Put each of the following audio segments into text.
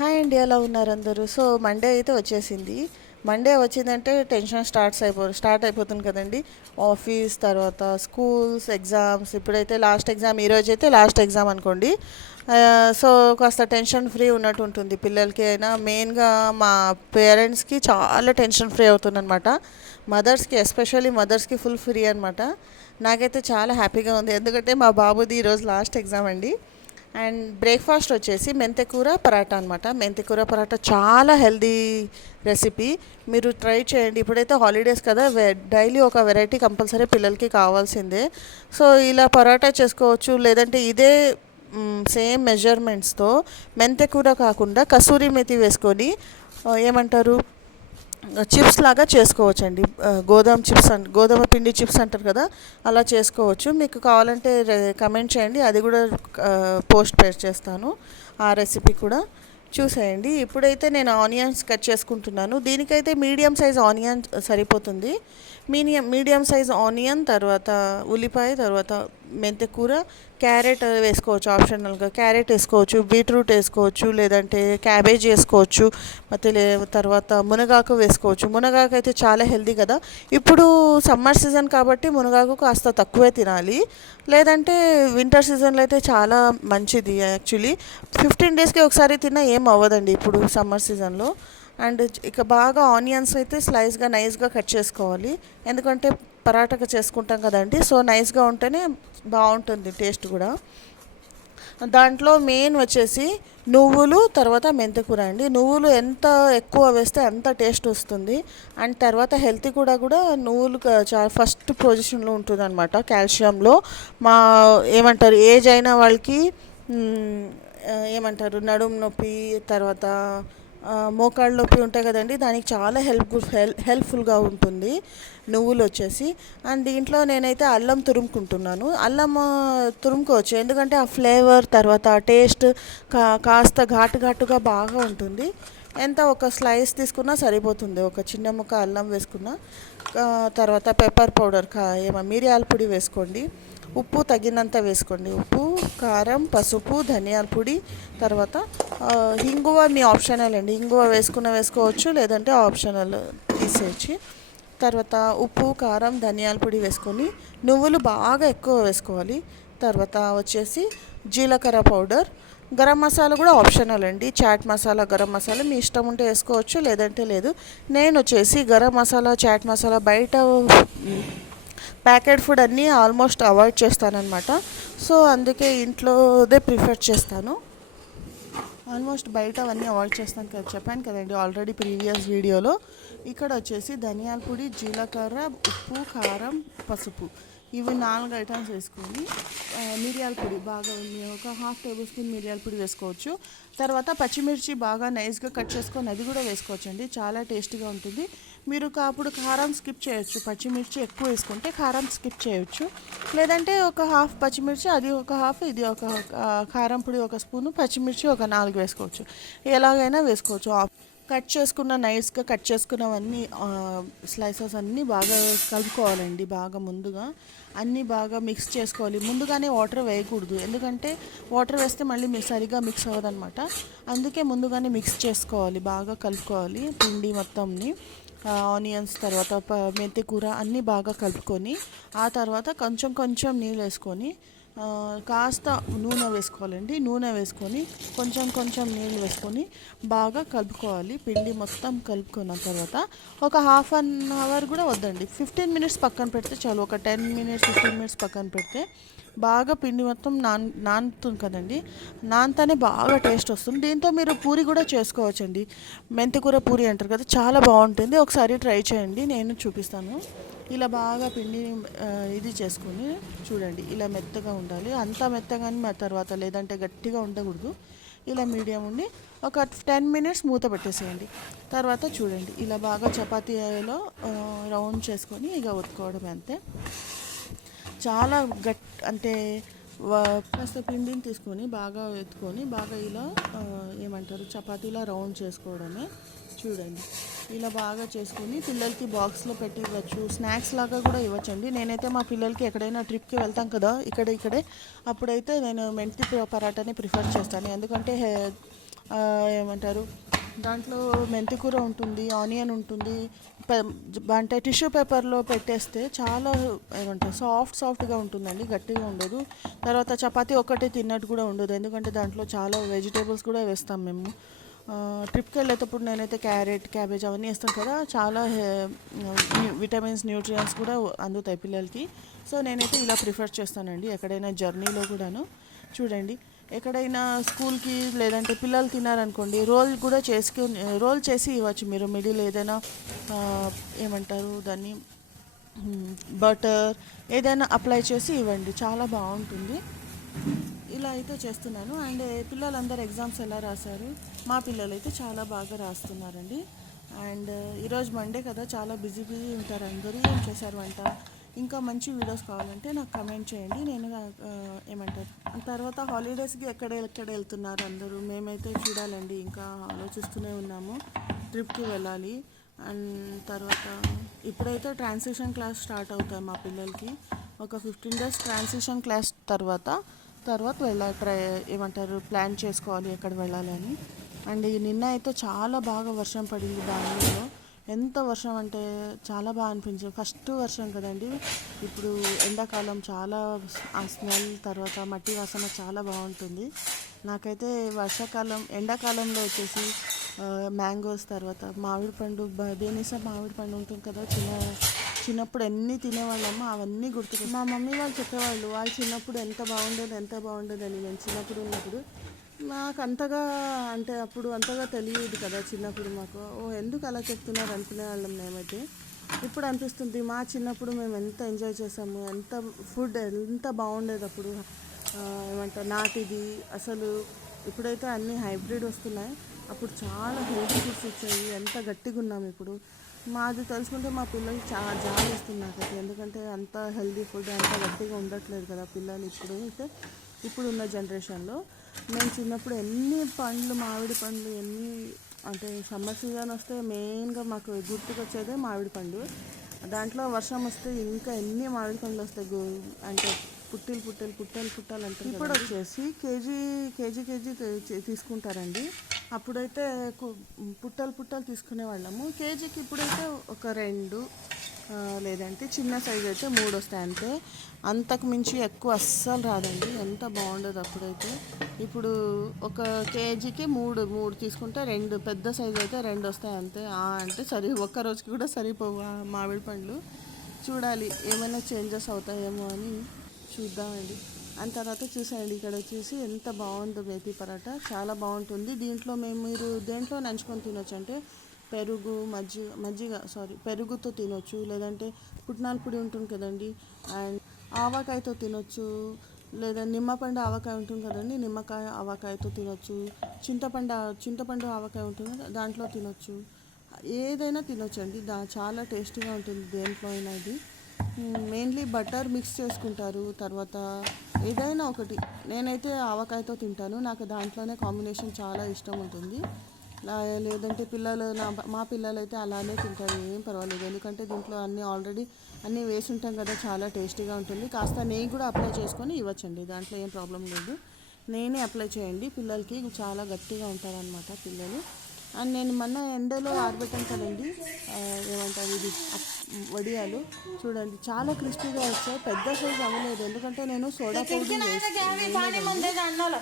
Hi అండి ఎలా ఉన్నారు అందరూ? సో మండే అయితే వచ్చేసింది. మండే వచ్చిందంటే టెన్షన్ స్టార్ట్స్ అయిపో స్టార్ట్ అయిపోతుంది కదండి. ఆఫీస్ తర్వాత స్కూల్స్ ఎగ్జామ్స్ ఇప్పుడైతే లాస్ట్ ఎగ్జామ్ ఈరోజు అయితే లాస్ట్ ఎగ్జామ్ అనుకోండి. సో కాస్త టెన్షన్ ఫ్రీ ఉన్నట్టు ఉంటుంది. పిల్లలకి అయినా మెయిన్గా మా పేరెంట్స్కి చాలా టెన్షన్ ఫ్రీ అవుతుందన్నమాట. మదర్స్కి ఎస్పెషల్లీ మదర్స్కి ఫుల్ ఫ్రీ అనమాట నాకైతే చాలా హ్యాపీగా ఉంది. ఎందుకంటే మా బాబుది ఈరోజు లాస్ట్ ఎగ్జామ్ అండి. అండ్ బ్రేక్ఫాస్ట్ వచ్చేసి మెంతెకూర పరాటా అనమాట మెంతెకూర పరాటా చాలా హెల్దీ రెసిపీ. మీరు ట్రై చేయండి. ఇప్పుడైతే హాలిడేస్ కదా డైలీ ఒక వెరైటీ కంపల్సరీ పిల్లలకి కావాల్సిందే. సో ఇలా పరాటా చేసుకోవచ్చు. లేదంటే ఇదే సేమ్ మెజర్మెంట్స్తో మెంతెకూర కాకుండా కసూరి మెతి వేసుకొని ఏమంటారు? చిప్స్ లాగా చేసుకోవచ్చండి. గోధుమ చిప్స్ అంట గోధుమ పిండి చిప్స్ అంటారు కదా అలా చేసుకోవచ్చు. మీకు కావాలంటే కమెంట్ చేయండి. అది కూడా పోస్ట్ పేస్ట్ చేస్తాను. ఆ రెసిపీ కూడా చూసేయండి. ఇప్పుడైతే నేను ఆనియన్స్ కట్ చేసుకుంటున్నాను. దీనికైతే మీడియం సైజ్ ఆనియన్ సరిపోతుంది. మీడియం మీడియం సైజ్ ఆనియన్ తర్వాత ఉల్లిపాయ తర్వాత మెంతెకూర క్యారెట్ వేసుకోవచ్చు ఆప్షనల్గా క్యారెట్ వేసుకోవచ్చు బీట్రూట్ వేసుకోవచ్చు లేదంటే క్యాబేజ్ వేసుకోవచ్చు ಮತ್ತು లే తర్వాత మునగాకు వేసుకోవచ్చు మునగాకు అయితే చాలా హెల్దీ కదా ఇప్పుడు సమ్మర్ సీజన్ కాబట్టి మునగాకు కాస్త తక్కువే తినాలి లేదంటే వింటర్ సీజన్లో అయితే చాలా మంచిది యాక్చువల్లీ ఫిఫ్టీన్ డేస్కి ఒకసారి తిన్నా ఏం అవ్వదండి ఇప్పుడు సమ్మర్ సీజన్లో అండ్ ఇక బాగా ఆనియన్స్ అయితే స్లైస్గా నైస్గా కట్ చేసుకోవాలి ఎందుకంటే పరాటక చేసుకుంటాం కదండి. సో నైస్గా ఉంటేనే బాగుంటుంది టేస్ట్ కూడా. దాంట్లో మెయిన్ వచ్చేసి నువ్వులు తర్వాత మెంతికూర అండి. నువ్వులు ఎంత ఎక్కువ వేస్తే అంత టేస్ట్ వస్తుంది. అండ్ తర్వాత హెల్త్ కూడా కూడా నువ్వులు చాలా ఫస్ట్ పొజిషన్లో ఉంటుంది అనమాట కాల్షియంలో. మా ఏమంటారు ఏజ్ అయిన వాళ్ళకి ఏమంటారు నడుము నొప్పి తర్వాత మోకాళ్ళ నొప్పి ఉంటాయి కదండి దానికి చాలా హెల్ప్ హెల్ హెల్ప్ఫుల్గా ఉంటుంది నువ్వులు వచ్చేసి. అండ్ దీంట్లో నేనైతే అల్లం తురుముకుంటున్నాను. అల్లం తురుముకోవచ్చు. ఎందుకంటే ఆ ఫ్లేవర్ తర్వాత ఆ టేస్ట్ కా కాస్త ఘాటు ఘాటుగా బాగా ఉంటుంది. ఎంత ఒక స్లైస్ తీసుకున్నా సరిపోతుంది. ఒక చిన్న ముక్క అల్లం వేసుకున్నా తర్వాత పెప్పర్ పౌడర్ కా ఏమో మిరియాల పొడి వేసుకోండి. ఉప్పు తగినంత వేసుకోండి. ఉప్పు కారం పసుపు ధనియాల పొడి తర్వాత ఇంగువ మీ ఆప్షనల్ అండి. ఇంగువ వేసుకున్న వేసుకోవచ్చు లేదంటే ఆప్షనల్ తీసేయచ్చు. తర్వాత ఉప్పు కారం ధనియాల పొడి వేసుకొని నువ్వులు బాగా ఎక్కువ వేసుకోవాలి. తర్వాత వచ్చేసి జీలకర్ర పౌడర్. గరం మసాలా కూడా ఆప్షనల్ అండి. చాట్ మసాలా గరం మసాలా మీ ఇష్టం ఉంటే వేసుకోవచ్చు లేదంటే లేదు. నేను వచ్చేసి గరం మసాలా చాట్ మసాలా బయట ప్యాకెట్ ఫుడ్ అన్నీ ఆల్మోస్ట్ అవాయిడ్ చేస్తానన్నమాట. సో అందుకే ఇంట్లోదే ప్రిఫర్ చేస్తాను. ఆల్మోస్ట్ బయట అవన్నీ అవాయిడ్ చేస్తాను కదా చెప్పాను కదండి ఆల్రెడీ ప్రీవియస్ వీడియోలో. ఇక్కడ వచ్చేసి ధనియాల పొడి జీలకర్ర ఉప్పు కారం పసుపు. ఇవి నాలుగు ఐటమ్స్ వేసుకొని మిరియాల పొడి బాగా ఉంది. ఒక హాఫ్ టేబుల్ స్పూన్ మిరియాల పొడి వేసుకోవచ్చు. తర్వాత పచ్చిమిర్చి బాగా నైస్గా కట్ చేసుకొని అది కూడా వేసుకోవచ్చండి. చాలా టేస్టీగా ఉంటుంది. మీరు అప్పుడు కారం స్కిప్ చేయొచ్చు. పచ్చిమిర్చి ఎక్కువ వేసుకుంటే కారం స్కిప్ చేయొచ్చు. లేదంటే ఒక హాఫ్ పచ్చిమిర్చి అది ఒక హాఫ్ ఇది ఒక కారం పొడి ఒక స్పూను పచ్చిమిర్చి ఒక నాలుగు వేసుకోవచ్చు. ఎలాగైనా వేసుకోవచ్చు. కట్ చేసుకున్న నైస్గా కట్ చేసుకున్నవన్నీ స్లైసెస్ అన్నీ బాగా కలుపుకోవాలండి బాగా ముందుగా. అన్నీ బాగా మిక్స్ చేసుకోవాలి. ముందుగానే వాటర్ వేయకూడదు. ఎందుకంటే వాటర్ వేస్తే మళ్ళీ మీ సరిగా మిక్స్ అవ్వదన్నమాట. అందుకే ముందుగానే మిక్స్ చేసుకోవాలి. బాగా కలుపుకోవాలి పిండి మొత్తంని. ఆనియన్స్ తర్వాత ప మెంతి కూర అన్నీ బాగా కలుపుకొని ఆ తర్వాత కొంచెం కొంచెం నీళ్ళు వేసుకొని కాస్త నూనె వేసుకోవాలండి. నూనె వేసుకొని కొంచెం కొంచెం నీళ్ళు వేసుకొని బాగా కలుపుకోవాలి. పిండి మొత్తం కలుపుకున్న తర్వాత ఒక హాఫ్ అన్ అవర్ కూడా వద్దండి. ఫిఫ్టీన్ మినిట్స్ పక్కన పెడితే చాలు. ఒక టెన్ మినిట్స్ ఫిఫ్టీన్ మినిట్స్ పక్కన పెడితే బాగా పిండి మొత్తం నాన్ నానుతుంది కదండి. నాన్తోనే బాగా టేస్ట్ వస్తుంది. దీంతో మీరు పూరి కూడా చేసుకోవచ్చండి. మెంతికూర పూరి అంటారు కదా చాలా బాగుంటుంది. ఒకసారి ట్రై చేయండి నేను చూపిస్తాను. ఇలా బాగా పిండి ఇది చేసుకొని చూడండి. ఇలా మెత్తగా ఉండాలి. అంతా మెత్తగా అని తర్వాత లేదంటే గట్టిగా ఉండకూడదు. ఇలా మీడియం ఉండి ఒక టెన్ మినిట్స్ మూత పెట్టేసేయండి. తర్వాత చూడండి. ఇలా బాగా చపాతీలో రౌండ్ చేసుకొని ఇక ఒత్తుకోవడం అంతే. చాలా గట్ అంటే కాస్త పిండిని తీసుకొని బాగా ఎత్తుకొని బాగా ఇలా ఏమంటారు చపాతీలా రౌండ్ చేసుకోవడమే. చూడండి. ఇలా బాగా చేసుకొని పిల్లలకి బాక్స్లో పెట్టి ఇవ్వచ్చు స్నాక్స్ లాగా కూడా ఇవ్వచ్చండి. నేనైతే మా పిల్లలకి ఎక్కడైనా ట్రిప్కి వెళ్తాం కదా ఇక్కడ ఇక్కడే అప్పుడైతే నేను మెంతి పరాటాని ప్రిఫర్ చేస్తాను. ఎందుకంటే ఏమంటారు దాంట్లో మెంతికూర ఉంటుంది ఆనియన్ ఉంటుంది. అంటే టిష్యూ పేపర్లో పెట్టేస్తే చాలా ఏమంటారు సాఫ్ట్ సాఫ్ట్గా ఉంటుందండి గట్టిగా ఉండదు. తర్వాత చపాతీ ఒక్కటే తిన్నట్టు కూడా ఉండదు. ఎందుకంటే దాంట్లో చాలా వెజిటేబుల్స్ కూడా వేస్తాం మేము. ట్రిప్కి వెళ్ళేటప్పుడు నేనైతే క్యారెట్ క్యాబేజ్ అవన్నీ వేస్తాం కదా చాలా హె- విటమిన్స్ న్యూట్రియన్స్ కూడా అందుతాయి పిల్లలకి. సో నేనైతే ఇలా ప్రిఫర్ చేస్తానండి ఎక్కడైనా జర్నీలో కూడాను. చూడండి. ఎక్కడైనా స్కూల్కి లేదంటే పిల్లలు తిన్నారనుకోండి రోల్ కూడా చేసుకుని రోల్ చేసి ఇవ్వచ్చు మీరు. మిడిల్ ఏదైనా ఏమంటారు దాన్ని? బటర్ ఏదైనా అప్లై చేసి ఇవ్వండి. చాలా బాగుంటుంది. ఇలా అయితే చేస్తున్నాను. అండ్ పిల్లలందరూ ఎగ్జామ్స్ ఎలా రాశారు? మా పిల్లలు అయితే చాలా బాగా రాస్తున్నారండి. అండ్ ఈరోజు మండే కదా చాలా బిజీ బిజీ ఉంటారు అందరూ. ఏం చేశారు వంట? ఇంకా మంచి వీడియోస్ కావాలంటే నాకు కమెంట్ చేయండి. నేను ఏమంటారు? తర్వాత హాలిడేస్కి ఎక్కడ ఎక్కడ వెళ్తున్నారు అందరూ? మేమైతే చూడాలండి. ఇంకా ఆలోచిస్తూనే ఉన్నాము. ట్రిప్కి వెళ్ళాలి. అండ్ తర్వాత ఇప్పుడైతే ట్రాన్సిషన్ క్లాస్ స్టార్ట్ అవుతాయి మా పిల్లలకి. ఒక ఫిఫ్టీన్ డేస్ ట్రాన్సిషన్ క్లాస్ తర్వాత తర్వాత వెళ్ళ ట్రై ఏమంటారు ప్లాన్ చేసుకోవాలి ఎక్కడ వెళ్ళాలని. అండ్ నిన్న అయితే చాలా బాగా వర్షం పడింది బెంగళూరులో ఎంత వర్షం అంటే చాలా బాగా అనిపించింది. ఫస్ట్ వర్షం కదండి. ఇప్పుడు ఎండాకాలం చాలా ఆ స్మెల్ తర్వాత మట్టి వాసన చాలా బాగుంటుంది. నాకైతే వర్షాకాలం ఎండాకాలంలో వచ్చేసి మ్యాంగోస్ తర్వాత మామిడి పండు బ- మామిడి పండు ఉంటుంది కదా చిన్న చిన్నప్పుడు ఎన్ని తినేవాళ్ళమో అవన్నీ గుర్తుకు మా మమ్మీ వాళ్ళు చెప్పేవాళ్ళు వాళ్ళు చిన్నప్పుడు ఎంత బాగుండేది ఎంత బాగుండేది అని. నేను చిన్నప్పుడు ఉన్నప్పుడు నాకు అంతగా అంటే అప్పుడు అంతగా తెలియదు కదా చిన్నప్పుడు మాకు. ఓ ఎందుకు అలా చెప్తున్నారు అనుకునే వాళ్ళం మేమైతే. ఇప్పుడు అనిపిస్తుంది మా చిన్నప్పుడు మేము ఎంత ఎంజాయ్ చేసాము ఎంత ఫుడ్ ఎంత బాగుండేది అప్పుడు. ఏమంటారు నాటిది. అసలు ఇప్పుడైతే అన్ని హైబ్రిడ్ వస్తున్నాయి. అప్పుడు చాలా హెల్తీ ఫుడ్స్ వచ్చాయి ఎంత గట్టిగా ఉన్నాం ఇప్పుడు. మాది తెలుసుకుంటే మా పిల్లలు చాలా జాలి ఇస్తుంది నాకైతే. ఎందుకంటే అంత హెల్తీ ఫుడ్ అంత గట్టిగా ఉండట్లేదు కదా పిల్లలు ఇప్పుడు అయితే ఇప్పుడున్న జనరేషన్లో మేము చిన్నప్పుడు ఎన్ని పండ్లు మామిడి పండ్లు ఎన్ని అంటే సమ్మర్ సీజన్ వస్తే మెయిన్గా మాకు గుర్తుకొచ్చేదే మామిడి పండు. దాంట్లో వర్షం వస్తే ఇంకా ఎన్ని మామిడి పండ్లు వస్తాయి గు- అంటే పుట్టిలు పుట్టలు పుట్టలు పుట్టాలు అంటారు ఇప్పుడు వచ్చేసి కేజీ కేజీ కేజీ తీసుకుంటారండి. అప్పుడైతే పుట్టలు పుట్టలు తీసుకునే వాళ్ళము. కేజీకి ఇప్పుడైతే ఒక రెండు లేదంటే చిన్న సైజ్ అయితే మూడు వస్తాయి అంతే. అంతకు మించి ఎక్కువ అస్సలు రాదండి. ఎంత బాగుండేది అప్పుడైతే. ఇప్పుడు ఒక కేజీకి మూడు మూడు తీసుకుంటే రెండు పెద్ద సైజ్ అయితే రెండు వస్తాయి అంతే అంటే సరి ఒక్క రోజుకి కూడా సరిపోవు మామిడి పండ్లు. చూడాలి ఏమైనా చేంజెస్ అవుతాయేమో అని. చూద్దామండి అండ్. తర్వాత చూసేయండి ఇక్కడ వచ్చేసి ఎంత బాగుందో మేతి పరాటా. చాలా బాగుంటుంది. దీంట్లో మేము మీరు దేంట్లో నంచుకొని తినొచ్చు అంటే పెరుగు మజ్జిగ మజ్జిగ సారీ పెరుగుతో తినొచ్చు. లేదంటే పుట్నాల పొడి ఉంటుంది కదండి. అండ్ ఆవకాయతో తినొచ్చు. లేదా నిమ్మపండు ఆవకాయ ఉంటుంది కదండి. నిమ్మకాయ ఆవకాయతో తినొచ్చు. చింతపండు చింతపండు ఆవకాయ ఉంటుంది కదా, దాంట్లో తినొచ్చు. ఏదైనా తినొచ్చండి. దా చాలా టేస్టీగా ఉంటుంది దేంట్లో అయినా ఇది మెయిన్లీ బటర్ మిక్స్ చేసుకుంటారు. తర్వాత ఏదైనా ఒకటి. నేనైతే ఆవకాయతో తింటాను. నాకు దాంట్లోనే కాంబినేషన్ చాలా ఇష్టం ఉంటుంది. లేదంటే పిల్లలు నా మా పిల్లలు అయితే అలానే తింటారు. ఏం పర్వాలేదు. ఎందుకంటే దీంట్లో అన్నీ ఆల్రెడీ అన్నీ వేసి ఉంటాం కదా చాలా టేస్టీగా ఉంటుంది. కాస్త నెయ్యి కూడా అప్లై చేసుకొని ఇవ్వచ్చండి. దాంట్లో ఏం ప్రాబ్లం లేదు. నేనే అప్లై చేయండి. పిల్లలకి చాలా గట్టిగా ఉంటారనమాట పిల్లలు. అండ్ నేను మొన్న ఎండలో ఆరబెట్టాను కదండి. ఏమంటారు ఇది? వడియాలు. చూడండి చాలా క్రిస్పీగా వచ్చాయి. పెద్ద సైజ్ అవ్వలేదు. ఎందుకంటే నేను సోడా పౌడర్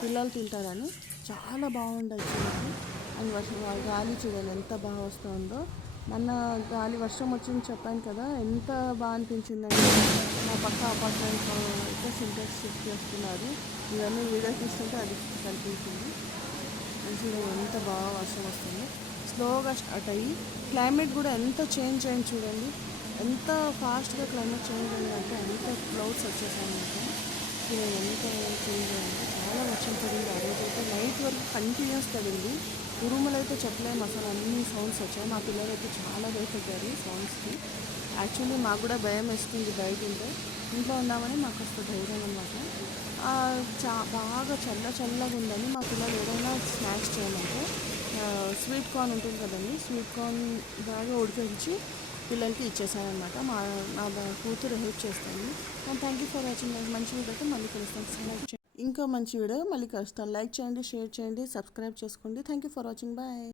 పిల్లలు తింటారని. చాలా బాగుండదు చూడండి. అండ్ వర్షం గాలి చూడండి ఎంత బాగా వస్తుందో. మొన్న గాలి వర్షం వచ్చింది చెప్పాను కదా. ఎంత బాగా అనిపించిందండి మా పక్క అపార్ట్మెంట్ అయితే సింటెక్స్ షిఫ్ట్ చేస్తున్నారు. ఇవన్నీ వీడియో తీసుకుంటే అది కనిపించింది. చూడండి ఎంత బాగా వర్షం వస్తుంది. స్లోగా స్టార్ట్ అయ్యి క్లైమేట్ కూడా ఎంత చేంజ్ అయింది చూడండి. ఎంత ఫాస్ట్గా క్లైమేట్ చేంజ్ అయిందంటే అంత క్లౌడ్స్ వచ్చేసాయన్నమాట చూడండి ఎంత చేంజ్ అయింది. చాలా వర్షం పడింది. ఆ రోజైతే అయితే నైట్ వరకు కంటిన్యూస్ పడింది. ఉరుములు అయితే చెప్పలేము అసలు అన్ని సౌండ్స్ వచ్చాయి. మా పిల్లలు అయితే చాలా భయపడ్డారు సౌండ్స్కి యాక్చువల్లీ మాకు కూడా భయం వేస్తుంది బయట ఉంటే. ఇంట్లో ఉన్నామని మాకు వస్తే ధైర్యం అనమాట. చా బాగా చల్ల చల్లగా ఉందని మా పిల్లలు ఏదైనా స్నాక్స్ చేయమంటే స్వీట్ కార్న్ ఉంటుంది కదండి స్వీట్ కార్న్ బాగా ఉడికించి పిల్లలకి ఇచ్చేసానమాట మా నా కూతురు హెల్ప్ చేస్తాను and thank you for watching మంచి అయితే మళ్ళీ కలుస్తాను ఇంకా మంచి వీడియో మళ్ళీ కలుస్తాను లైక్ చేయండి షేర్ చేయండి సబ్స్క్రైబ్ చేసుకోండి. Thank you for watching bye